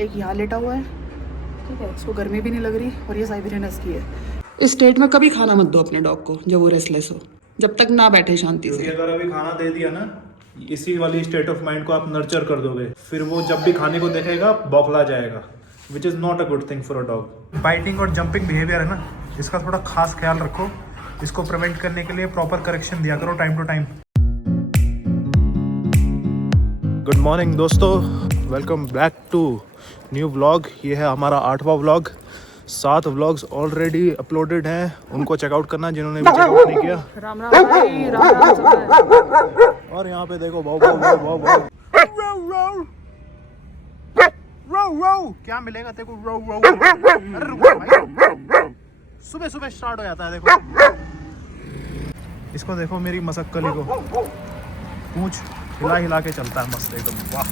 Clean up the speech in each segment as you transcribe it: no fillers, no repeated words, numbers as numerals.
एक यहाँ लेटा हुआ है, ठीक है, इसको गर्मी भी नहीं लग रही और ये साइबेरियन हस्की है। इस स्टेट में कभी खाना मत दो अपने डॉग को जब वो रेस्टलेस हो, जब तक ना बैठे शांति से। अगर अभी खाना दे दिया ना, इसी वाली स्टेट ऑफ माइंड को आप नर्चर कर दोगे, फिर वो जब भी खाने को देखेगा बौखला जाएगा, which is not a good thing for a dog. Biting और जंपिंग बिहेवियर है ना, इसका थोड़ा खास ख्याल रखो। इसको प्रिवेंट करने के लिए प्रॉपर करेक्शन दिया करो time to time. Good morning दोस्तों, welcome back to new vlog. ये है हमारा 8वां व्लॉग। 7 व्लॉग्स ऑलरेडी अपलोडेड हैं, उनको चेकआउट करना जिन्होंने भी चेकआउट नहीं किया। राम राम भाई, राम राम सब। और यहाँ पे देखो भाव भाव भाव भाव भाव क्या मिलेगा तेरे को? रो रो। अरे रुको भाई, सुबह सुबह स्टार्ट हो जाता है। देखो इसको, देखो मेरी मसक्कली को, पूंछ हिला हिला के चलता है मस्त एकदम। वाह,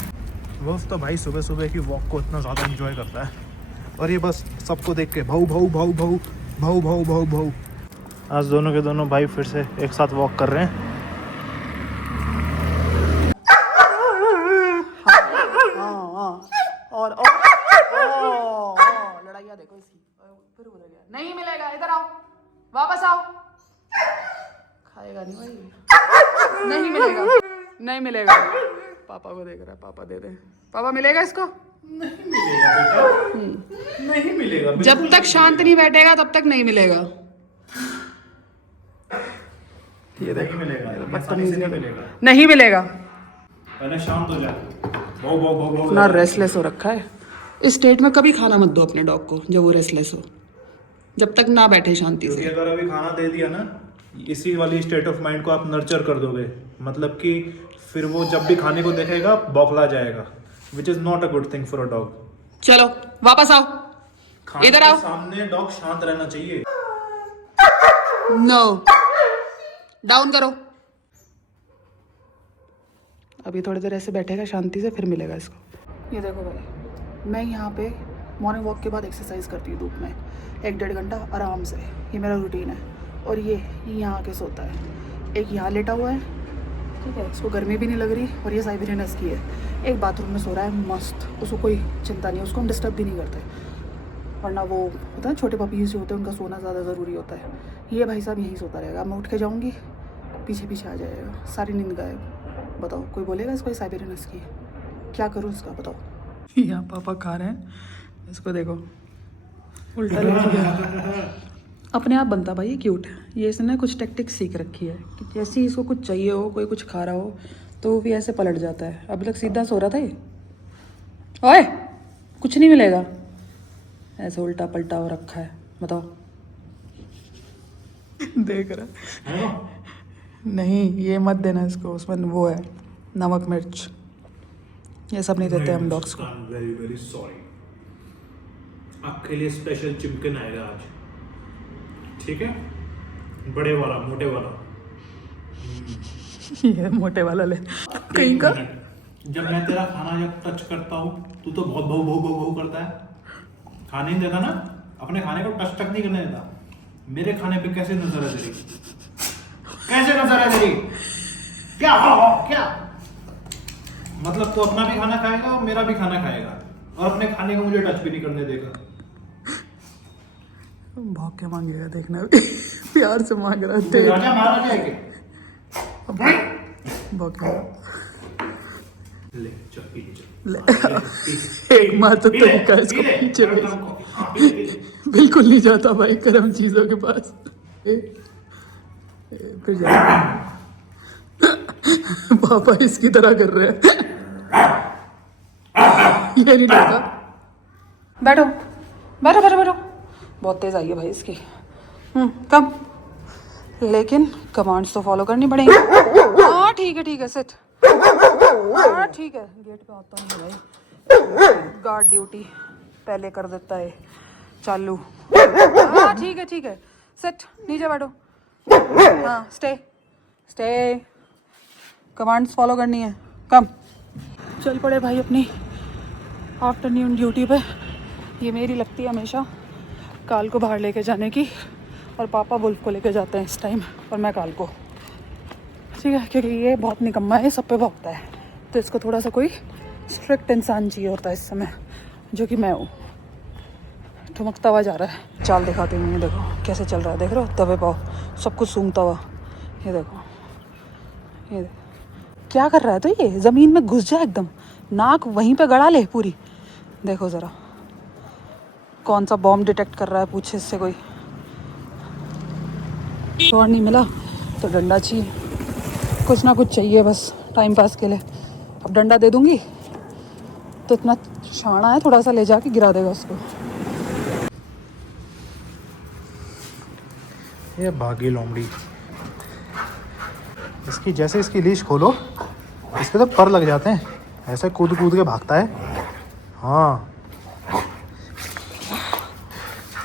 वुल्फ तो भाई सुबह सुबह की वॉक को इतना ज़्यादा एंजॉय करता है, और ये बस सबको देख के भाऊ भाऊ भाऊ भाऊ भाऊ भाऊ भाऊ भाऊ। आज दोनों के दोनों भाई फिर से एक साथ वॉक कर रहे हैं। और लड़ाइया देखो इसकी, फिर उधर गया। नहीं मिलेगा, इधर आओ, वापस आओ। खाएगा नहीं भाई, नहीं मिलेगा, नहीं मिलेगा। पापा को देख रहा है, पापा दे दे। पापा मिलेगा इसको? नहीं मिलेगा बेटा, नहीं मिलेगा। जब तक शांत नहीं बैठेगा तब तक नहीं मिलेगा। ये नहीं मिलेगा, बदतमीजी नहीं मिलेगा, नहीं मिलेगा। पहले शांत हो जाए। भाऊ भाऊ भाऊ भाऊ। इतना रेस्टलेस हो रखा है। इस स्टेट में कभी खाना मत दो अपने डॉग को जब वो रेस्टलेस हो, जब तक ना बैठे शांति से। अगर अभी खाना दे दिया ना, इसी वाली स्टेट ऑफ माइंड को आप नर्चर कर दोगे, मतलब कि फिर वो जब भी खाने को देखेगा बौखला जाएगा, which is not a good thing for a dog. चलो वापस आओ, खाने इधर के आओ। सामने डॉग शांत रहना चाहिए। नो, डाउन करो। अभी थोड़ी देर ऐसे बैठेगा शांति से, फिर मिलेगा इसको। ये देखो भाई, मैं यहाँ पे मॉर्निंग वॉक के बाद एक्सरसाइज करती हूँ धूप में 1-1.5 घंटा आराम से। ये मेरा रूटीन है। और ये यहाँ आके सोता है। एक यहाँ लेटा हुआ है, ठीक है, इसको गर्मी भी नहीं लग रही और ये साइबेरियन हस्की है। एक बाथरूम में सो रहा है मस्त, उसको कोई चिंता नहीं है, उसको हम डिस्टर्ब भी नहीं करते। वरना वो होता है छोटे पपीज जो होते हैं, उनका सोना ज़्यादा ज़रूरी होता है। ये भाई साहब यहीं सोता रहेगा। मैं उठ के जाऊँगी, पीछे पीछे आ जाएगा, सारी नींद गायब। बताओ, कोई बोलेगा इसको साइबेरियन हस्की है? क्या करूँ इसका, बताओ। यहाँ पापा खा रहे हैं, इसको देखो उल्टा लेके गया। अपने आप बनता भाई, ये क्यूट है। ये इसने कुछ टेक्टिक्स सीख रखी है कि जैसे ही इसको कुछ चाहिए हो, कोई कुछ खा रहा हो, तो वो भी ऐसे पलट जाता है। अभी तक सीधा सो रहा था ये। ओए, कुछ नहीं मिलेगा, ऐसे उल्टा पलटा हो रखा है। बताओ। देख रहा नहीं, ये मत देना इसको, उसमें वो है नमक मिर्च, ये सब नहीं देते हम डॉग्स को। वेरी वेरी सॉरी, आपके लिए स्पेशल चिकन आएगा आज, ठीक है? बड़े वाला, मोटे वाला। ये मोटे वाला ले कहीं का। जब मैं तेरा खाना जब टच करता हूँ, तू तो बहुत भाऊ भाऊ भाऊ भाऊ करता है। खाने नहीं देता ना, अपने खाने को टच तक नहीं करने देता। मेरे खाने पे कैसे नजर है तेरी? कैसे नजर है तेरी? क्या क्या मतलब? तू अपना भी खाना खाएगा और मेरा भी खाना खाएगा, और अपने खाने को मुझे टच भी नहीं करने देगा। भौंक के मांगेगा, देखना भी प्यार से मांग रहा है। राजा महाराजा है क्या? भौंकेगा। ले चल पी ले। एक मार तो तरीका है इसको पीछे बिल्कुल नहीं जाता भाई गर्म चीजों के पास। फिर जा पापा इसकी तरह कर रहे हैं। ये नहीं डरता। बैठो बैठो बैठो बैठो। बहुत तेज आई है भाई इसकी। कम, लेकिन कमांड्स तो फॉलो करनी पड़ेंगी। हाँ ठीक है सिट। हाँ ठीक है, गेट पे आता हूँ भाई, गार्ड ड्यूटी पहले कर देता है चालू। हाँ ठीक है, सिट, नीचे बैठो। हाँ स्टे, कमांड्स फॉलो करनी है। कम, चल पड़े भाई अपनी आफ्टरनून ड्यूटी पे। ये मेरी लगती है हमेशा काल को बाहर लेके जाने की, और पापा वुल्फ को लेके जाते हैं इस टाइम, और मैं काल को। ठीक है, क्योंकि ये बहुत निकम्मा है, सब पे भौंकता है, तो इसको थोड़ा सा कोई स्ट्रिक्ट इंसान चाहिए होता है इस समय। जो कि मैं हूँ। ठुमकता हुआ जा रहा है। चाल दिखाती हूँ, ये देखो कैसे चल रहा है, देख रहे हो, तवे पाव सब कुछ सूंघता हुआ। ये देखो, ये देखो क्या कर रहा है। तो ये ज़मीन में घुस जा एकदम, नाक वहीं पे गड़ा ले पूरी। देखो ज़रा कौन सा बॉम्ब डिटेक्ट कर रहा है, पूछे इससे कोई। और नहीं मिला तो डंडा चाहिए, कुछ ना कुछ चाहिए बस टाइम पास के लिए। अब डंडा दे दूँगी तो इतना शाना है, थोड़ा सा ले जाके गिरा देगा उसको। ये भागी लोमड़ी, इसकी जैसे इसकी लीश खोलो इसके तो पर लग जाते हैं, ऐसे कूद कूद के भागता है। हाँ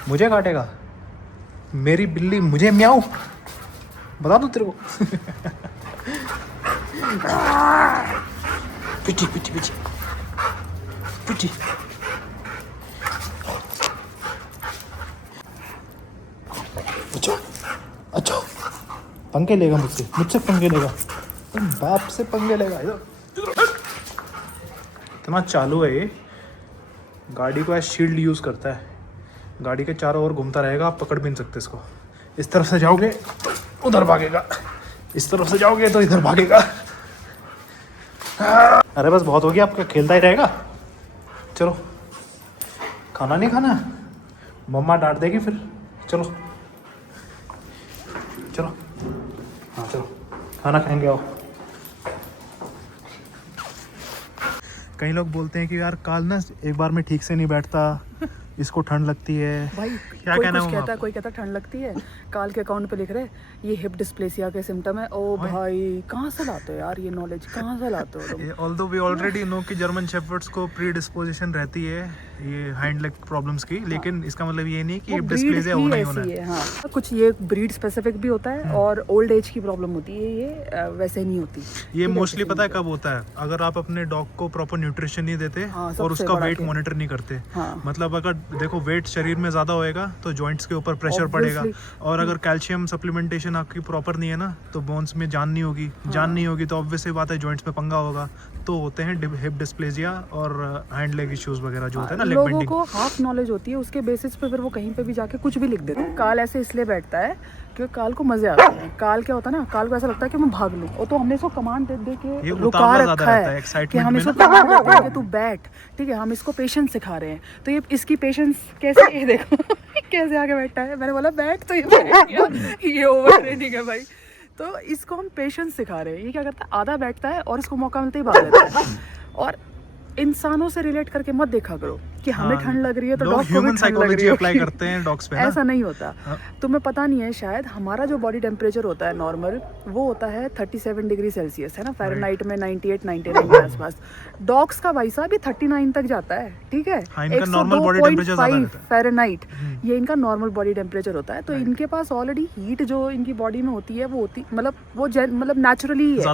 मुझे काटेगा, मेरी बिल्ली मुझे म्याऊं, बता दूं तेरे को। पिटी पिटी पिटी पिटी। अच्छा अच्छा पंगे लेगा मुझसे, मुझसे पंगे लेगा, तुम बाप से पंगे लेगा। इतना चालू है ये, गाड़ी को ऐसे शील्ड यूज़ करता है, गाड़ी के चारों ओर घूमता रहेगा, आप पकड़ भी नहीं सकते इसको। इस तरफ से जाओगे तो उधर भागेगा, इस तरफ से जाओगे तो इधर भागेगा। अरे बस बहुत हो गया आपका, खेलता ही रहेगा। चलो खाना नहीं खाना, मम्मा डांट देगी फिर। चलो चलो, हाँ चलो खाना खाएंगे। आओ। कई लोग बोलते हैं कि यार काल ना एक बार में ठीक से नहीं बैठता, इसको ठंड लगती है। भाई क्या कोई कहना कुछ है कहता है, कोई कहता है ठंड लगती है। काल के अकाउंट पे लिख रहे ये हिप डिस्प्लेसिया के सिम्टम है। ओ भाई कहाँ से लाते हो यार ये नॉलेज, कहाँ से लाते हो तुम? ऑल्दो वी ऑलरेडी नो कि जर्मन शेफर्ड्स को प्री डिस्पोजिशन रहती है ये हाइंड लेग प्रॉब्लम्स की, लेकिन इसका मतलब ये नहीं कि हिप डिस्प्लेसिया होना ही होना है। हाँ कुछ ये ब्रीड स्पेसिफिक भी होता है और ओल्ड एज की प्रॉब्लम होती है, ये वैसे नहीं होती। ये मोस्टली पता है कब होता है, अगर आप अपने डॉग को प्रॉपर न्यूट्रिशन नहीं देते और उसका वेट मॉनिटर नहीं करते। मतलब अगर देखो वेट शरीर में ज़्यादा होएगा तो जॉइंट्स के ऊपर प्रेशर पड़ेगा, और अगर कैल्शियम सप्लीमेंटेशन आपकी प्रॉपर नहीं है ना तो बोन्स में जान नहीं होगी। जान नहीं होगी तो ऑब्वियस सी बात है जॉइंट्स में पंगा होगा, तो होते हैं हिप डिस्प्लेसिया और हैंड लेग इश्यूज वगैरह जो होते हैं ना, लेग बेंडिंग। लोगों को हाफ नॉलेज होती है, उसके बेसिस पे फिर वो कहीं पे भी जाके कुछ भी लिख देते हैं। काल ऐसे इसलिए बैठता है क्योंकि काल को मजे आते हैं। काल क्या होता है ना, काल को ऐसा लगता है कि मैं भाग लूं, और तो हमने इसको कमांड दे दे के रुका रखा है कि हम इसको कमांड देते हैं कि तू बैठ, ठीक है। हम इसको पेशेंस सिखा रहे हैं, तो ये इसकी पेशेंस कैसे, ये देखो कैसे आके बैठा है। मैंने बोला बैठ, तो ये बैठ गया। ये ओवर ट्रेनिंग है भाई। तो इसको हम पेशेंस सिखा रहे हैं। ये क्या करता है, आधा बैठता है और इसको मौका मिलते ही भाग लेता है। और इंसानों से रिलेट करके मत देखा करो कि हमें ठंड लग रही है तो डॉग को भी ठंड लग रही है, अप्लाई करते हैं डॉग्स पे ना। ऐसा नहीं होता। तुम्हें पता नहीं है शायद, हमारा जो बॉडी टेम्परेचर होता है नॉर्मल, वो होता है 37 डिग्री सेल्सियस, है ना, फ़ारेनहाइट में 98 99 के आसपास। डॉग्स का भाई साहब 39 तक जाता है, ठीक है। 102.5 फ़ारेनहाइट ये इनका नॉर्मल बॉडी टेम्परेचर होता है। तो इनके पास ऑलरेडी हीट जो इनकी बॉडी में होती है वो होती मतलब नेचुरली है।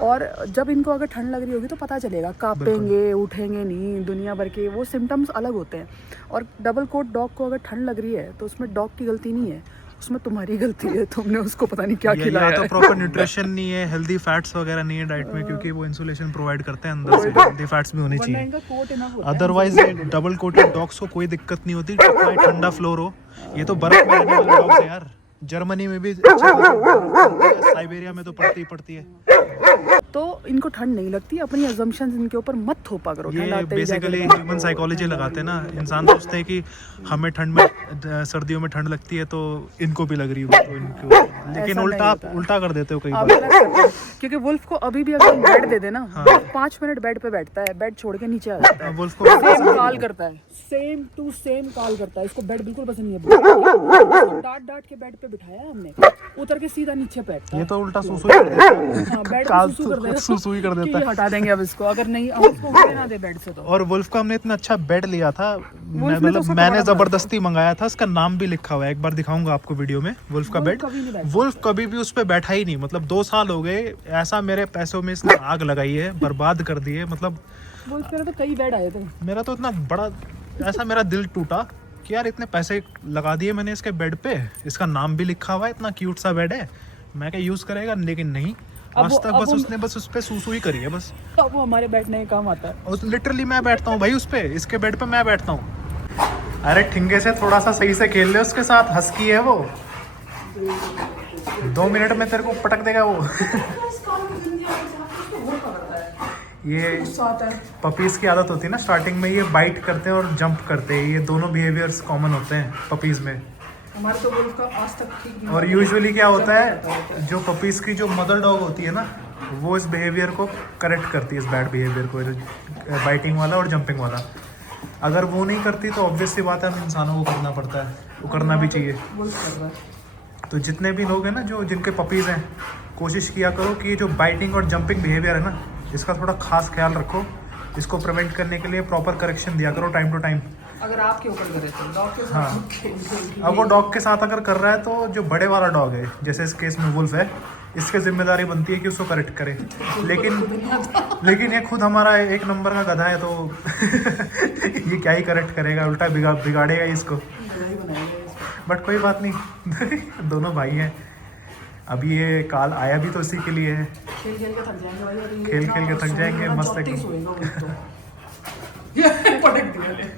और जब इनको अगर ठंड लग रही होगी तो पता चलेगा, कांपेंगे, उठेंगे नहीं, दुनिया भर के वो सिम्टम्स अलग होते हैं। और डबल कोट डॉग को अगर ठंड लग रही है तो उसमें डॉग की गलती नहीं है, उसमें तुम्हारी गलती है। तुमने उसको पता नहीं क्या खिलाया है। तो प्रॉपर न्यूट्रिशन नहीं है, हेल्दी फैट्स वगैरह नहीं है डाइट में, क्योंकि वो इंसुलेशन प्रोवाइड करते हैं अंदर से, हेल्दी फैट्स भी होने चाहिए। अदरवाइज डबल कोटेड डॉग्स को कोई दिक्कत नहीं होती, चाहे ठंडा फ्लोर हो। ये तो बर्फ में रहने वाले डॉग्स है यार, जर्मनी में भी साइबेरिया में तो पड़ती है। तो इनको ठंड नहीं लगती, अपनी अजम्पशंस इनके ऊपर मत थोपा करो। ये बेसिकली ह्यूमन साइकोलॉजी लगाते हैं ना, इंसान सोचते हैं कि हमें ठंड में, सर्दियों में ठंड लगती है तो इनको भी लग रही है तो इनको, लेकिन उल्टा कर देते हो कई बार। क्योंकि वुल्फ को अभी भी अगर बेड दे देना तो 5 मिनट बेड पे बैठता है, बेड छोड़ के नीचे आ जाता है। वुल्फ को सेम काल करता है, सेम टू सेम काल करता है। इसको बेड बिल्कुल पसंद नहीं है। डांट के बेड पे बिठाया हमने, उतर के सीधा नीचे बैठता है। ये तो उल्टा सुसु ही कर देता है। हाँ, बेड पे सुसु ही कर देता है। हटा देंगे अब इसको, अगर नहीं हम इसको उठने ना दे बेड से तो। और वुल्फ का हमने इतना अच्छा बेड लिया था, मतलब मैंने जबरदस्ती मंगाया था, इसका नाम भी लिखा हुआ है, एक बार दिखाऊंगा आपको वीडियो में। वुल्फ का बेड, वुल्फ कभी भी उस पे बैठा ही नहीं, मतलब 2 साल हो गए ऐसा, मेरे पैसों में इसने आग लगाई है, बर्बाद कर दी है। मतलब तो कई बेड आए थे, मेरा तो इतना बड़ा ऐसा मेरा दिल टूटा कि यार इतने पैसे लगा दिए मैंने इसके बेड पे, इसका नाम भी लिखा हुआ है, इतना क्यूट सा बेड है, मैं क्या यूज़ करेगा, लेकिन नहीं, अब आज वो- तक अब बस वो- उसने बस उस पे सूसू ही करी है बस। अब वो हमारे बैठने के काम आता है। और लिटरली मैं बैठता हूँ भाई उस पे, इसके बेड पे मैं बैठता हूँ। अरे ठिंगे से थोड़ा सा सही से खेल ले उसके साथ, हस्की है वो, 2 मिनट में तेरे को पटक देगा वो। ये गुस्सा आता है। पपीज़ की आदत होती है ना स्टार्टिंग में, ये बाइट करते हैं और जंप करते हैं, ये दोनों बिहेवियर्स कॉमन होते हैं पपीज़ में। हमारे तो वुल्फ का आज तक ठीक नहीं और हुआ। यूजुअली क्या होता जंप करता है, जो पपीज़ की जो मदर डॉग होती है ना, वो इस बिहेवियर को करेक्ट करती है, इस बैड बिहेवियर को, जो बाइटिंग वाला और जंपिंग वाला। अगर वो नहीं करती तो ऑब्वियस सी बात है हम इंसानों को करना पड़ता है, वो करना भी चाहिए। वुल्फ कर रहा है। तो जितने भी लोग हैं ना जो जिनके पपीज़ हैं, कोशिश किया करो कि ये जो बाइटिंग और जंपिंग बिहेवियर है ना, इसका थोड़ा खास ख्याल रखो। इसको प्रिवेंट करने के लिए प्रॉपर करेक्शन दिया करो टाइम टू टाइम। अगर आपके ऊपर करे तो डॉग के साथ हाँ। खेल अब वो डॉग के साथ अगर कर रहा है तो जो बड़े वाला डॉग है, जैसे इस केस में वुल्फ है, इसकी जिम्मेदारी बनती है कि उसको करेक्ट करे। लेकिन ये खुद हमारा एक नंबर का गधा है, तो ये क्या ही करेक्ट करेगा, उल्टा बिगाड़ेगा ही इसको। बट कोई बात नहीं, दोनों भाई हैं। अभी ये काल आया भी तो इसी के लिए है। खेल खेल के थक जाएंगे भाई, और ये खेल इतना खेल के थक जाएंगे, सोएगा, मस्त चौथी एकदम। सोएगा वो तो। ये पटक दिया।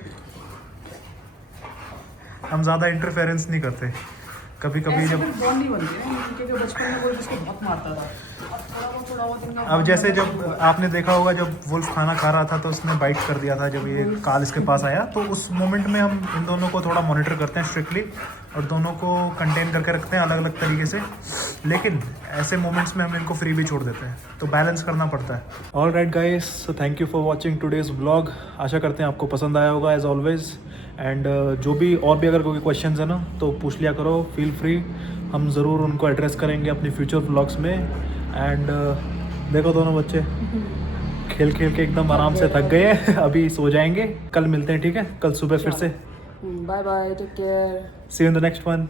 हम ज़्यादा इंटरफेरेंस नहीं करते। कभी कभी ऐसे जब फिर बॉन्ड नहीं बनती ना, क्योंकि बचपन में कोई जिसको बहुत मारता था। अब थोड़ा बहुत इनका अब जैसे जब आपने देखा होगा, जब वुल्फ खाना खा रहा था तो उसने बाइट कर दिया था, जब ये काल इसके पास आया, तो उस मोमेंट में हम इन दोनों को थोड़ा मॉनिटर करते हैं स्ट्रिक्टली, और दोनों को कंटेन करके रखते हैं अलग अलग तरीके से। लेकिन ऐसे मोमेंट्स में हम इनको फ्री भी छोड़ देते हैं, तो बैलेंस करना पड़ता है। All right guys, so thank you for watching today's vlog. आशा करते हैं आपको पसंद आया होगा एज ऑलवेज़। एंड जो भी और भी अगर कोई क्वेश्चंस है ना, तो पूछ लिया करो, फील फ्री, हम ज़रूर उनको एड्रेस करेंगे अपनी फ्यूचर व्लॉग्स में। एंड देखो दोनों बच्चे खेल खेल के एकदम आराम से थक गए हैं, अभी सो जाएंगे। कल मिलते हैं, ठीक है? कल सुबह फिर से। Bye bye, take care. See you in the next one.